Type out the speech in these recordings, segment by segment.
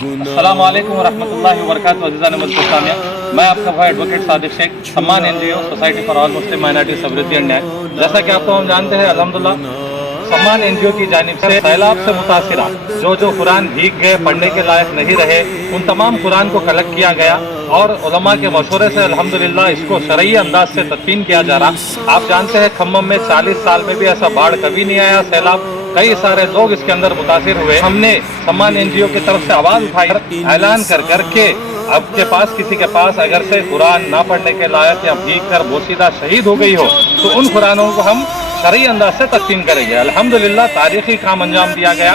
अस्सलाम वालेकुम वरहमतुल्लाहि वबरकातुहू। अज़ीज़ान मुल्क इस्लामिया, मैं आपका भाई एडवोकेट सादिक शेख, सम्मान NGO society for all Muslim minority Samriddhi and न्याय। जैसा कि आपको हम जानते हैं, अल्हम्दुलिल्लाह सम्मान एनजीओ की जानिब से सैलाब से मुतासिरा जो कुरान भीग गए, पढ़ने के लायक नहीं रहे, उन तमाम कुरान को कलेक्ट किया गया और उलमा के मशवरे से अल्हम्दुलिल्लाह इसको शरई अंदाज से तदफीन किया जा रहा। आप जानते हैं खम्मम में 40 साल में भी ऐसा बाढ़ कभी नहीं आया, सैलाब, कई सारे लोग इसके अंदर मुतासिर हुए। हमने सम्मान एनजीओ की तरफ से आवाज उठाई, ऐलान करके आपके पास किसी के पास अगर से कुरान ना पढ़ने के लायक या भीग कर बोसीदा शहीद हो गई हो तो उन कुरानों को हम शरई अंदाज से तकसीम करेंगे। अल्हम्दुलिल्लाह तारीखी काम अंजाम दिया गया।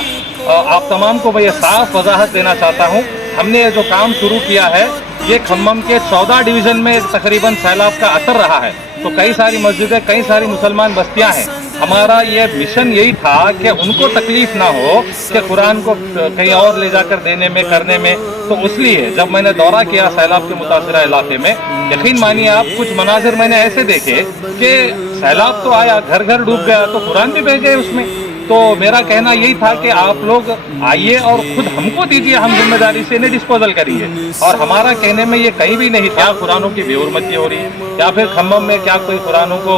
आप तमाम को मैं ये साफ वजाहत देना चाहता हूँ, हमने ये जो काम शुरू किया है ये खम्मम के 14 डिवीज़न में तकरीबन सैलाब का असर रहा है। तो कई सारी मस्जिदें, कई सारी मुसलमान बस्तियां हैं। हमारा ये मिशन यही था कि उनको तकलीफ ना हो कि कुरान को कहीं और ले जाकर देने में, करने में। तो इसलिए जब मैंने दौरा किया सैलाब के मुतासरा इलाके में, यकीन मानिए आप, कुछ मनाजिर मैंने ऐसे देखे कि सैलाब तो आया, घर घर डूब गया, तो कुरान भी बह गए उसमें। तो मेरा कहना यही था कि आप लोग आइए और खुद हमको दीजिए, हम जिम्मेदारी से इन्हें डिस्पोजल करेंगे। और हमारा कहने में ये कहीं भी नहीं था कुरानों की बेहुरमती हो रही है या फिर खम्मम में क्या कोई कुरानों को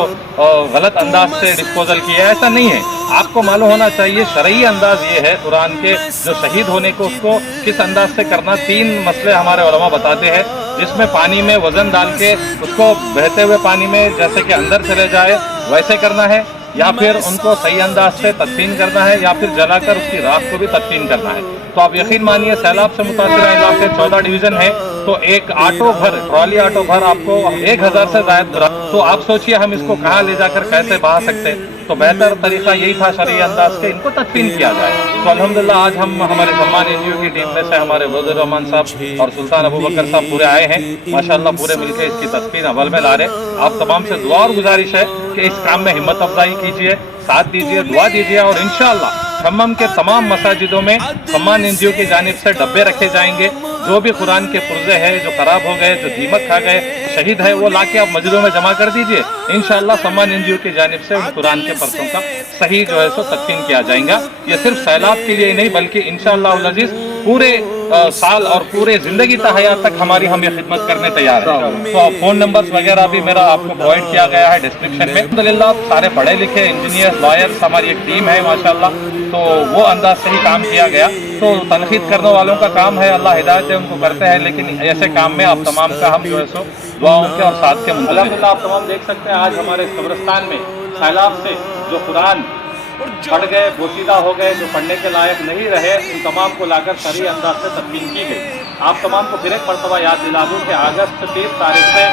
गलत अंदाज से डिस्पोजल किया, ऐसा नहीं है। आपको मालूम होना चाहिए शरई अंदाज ये है कुरान के जो शहीद होने को उसको किस अंदाज से करना। 3 मसले हमारे उलमा बताते हैं, जिसमें पानी में वजन डाल के उसको बहते हुए पानी में जैसे कि अंदर चले जाए वैसे करना है, या फिर उनको सही अंदाज से तदफीन करना है, या फिर जलाकर उसकी राख को भी तदफीन करना है। तो आप यकीन मानिए सैलाब से मुतासरा इलाके 14 डिवीज़न है, तो एक ऑटो भर, ट्रॉली ऑटो भर आपको 1000 से ज़ायद। तो आप सोचिए हम इसको कहाँ ले जाकर कैसे बहा सकते हैं। तो बेहतर तरीका यही था शरई अंदाज के इनको तदफीन किया जाए। तो अल्हम्दुलिल्लाह आज हम हमारे सम्मान एनजीओ की टीम में से हमारे वज़ीर रहमान साहब और सुल्तान अबू बकर साहब पूरे आए हैं। माशाअल्लाह पूरे मिलकर इसकी तदफीन अमल में ला रहे। आप तमाम से दुआ और गुजारिश है कि इस काम में हिम्मत अफजाई कीजिए, साथ दीजिए, दुआ दीजिए। और इंशाअल्लाह खम्मम के तमाम मसाजिदों में सम्मान एनजीओ की जानिब से डब्बे रखे जाएंगे। जो भी कुरान के पुर्जे हैं जो खराब हो गए, जो दीमक खा गए, शहीद है, वो लाके आप मस्जिदों में जमा कर दीजिए। इंशाअल्लाह सम्मान एनजीओ की जानिब से उन कुरान के पर्चों का सही जो है सो तदफीन किया जाएगा। ये सिर्फ सैलाब के लिए नहीं बल्कि इंशाअल्लाह अल अज़ीज़ पूरे साल और पूरे जिंदगी हयात तक हमारी हम ये खिदमत करने तैयार हैं। तो फ़ोन नंबर्स वगैरह भी मेरा आपको प्रोवाइड किया गया है डिस्क्रिप्शन में। अल्हम्दुलिल्लाह सारे पढ़े लिखे इंजीनियर, लॉयर्स, हमारी एक टीम है माशाअल्लाह। तो वो अंदाज से ही काम किया गया। तो तनकीद करने वालों का काम है, अल्लाह हिदायत दे उनको, करते हैं। लेकिन ऐसे काम में आप तमाम का हम जो है सो दुआओं के और साथ के मुंतज़िर। अल्हम्दुलिल्लाह आप तमाम देख सकते हैं आज हमारे कब्रिस्तान में सैलाब से जो कुरान पढ़ गए, बोसीदा हो गए, जो पढ़ने के लायक नहीं रहे, उन तमाम को लाकर शरई अंदाज से तदफीन की गई। आप तमाम को फिर एक मरतबा याद दिला दूँ कि अगस्त 30 तारीख से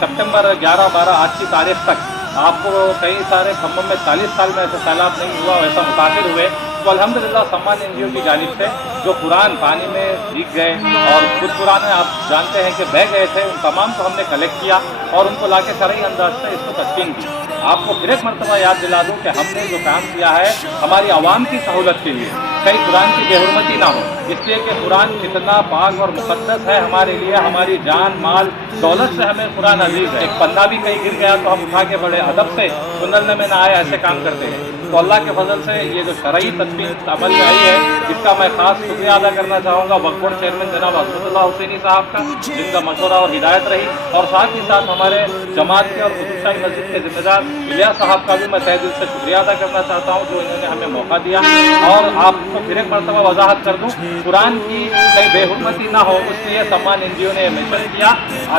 सितंबर 11, 12 आज की तारीख तक आपको कई सारे खम्मम में 40 साल में ऐसा सैलाब नहीं हुआ, वैसा मुतासिर हुए। तो अल्हम्दुलिल्लाह सम्मान एनजीओ की जानिब से जो कुरान पानी में भीग गए और कुछ कुरान आप जानते हैं कि बह गए थे, उन तमाम को हमने कलेक्ट किया और उनको लाके शरई अंदाज से इसको तदफीन की। आपको फिर एक मरतबा याद दिला दूँ कि हमने जो काम किया है हमारी आवाम की सहूलत के लिए, कहीं कुरान की बेहुरमती ना हो, इसलिए कि कुरान कितना पाक और मुक़द्दस है हमारे लिए। हमारी जान, माल, दौलत से हमें कुरान अजीज़ है। एक पन्ना भी कहीं गिर गया तो हम उठा के बड़े अदब से सुनने में ना आए, ऐसे काम करते हैं। तो अल्लाह के फजल से ये जो शरई तदफीन अमल में आई है, इसका मैं खास शुक्रिया अदा करना चाहूँगा वक्फ बोर्ड चेयरमैन जनाब अब्दुल्लाह हुसैनी साहब का, जिनका मशवरा और हिदायत रही। और साथ ही साथ हमारे जमात के और कुतुबशाही मस्जिद के जिम्मेदार इलियास साहब का भी मैं तहे दिल से शुक्रिया अदा करना चाहता हूँ जो इन्होंने हमें मौका दिया। और आपको फिर एक मरतबा वजाहत कर दूँ, कुरान की कहीं बेहुरमती ना हो इसलिए सम्मान एनजीओ ने मिशन किया,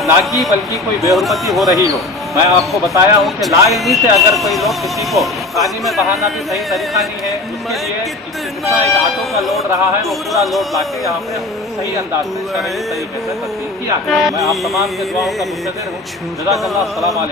ना कि बल्कि कोई बेहुरमती हो रही हो। मैं आपको बताया हूँ कि लाइल्मी से अगर कोई लोग किसी को पानी में बहाना भी सही तरीका नहीं है, उसके लिए जितना एक ऑटो का लोड रहा है वो पूरा लोड लाके यहाँ पे सही अंदाज से शरई तरीके से तदफीन किया। मैं आप तमाम के दुआओं का मुंतज़िर हूँ। जज़ाकल्लाह, अस्सलाम वालेकुम।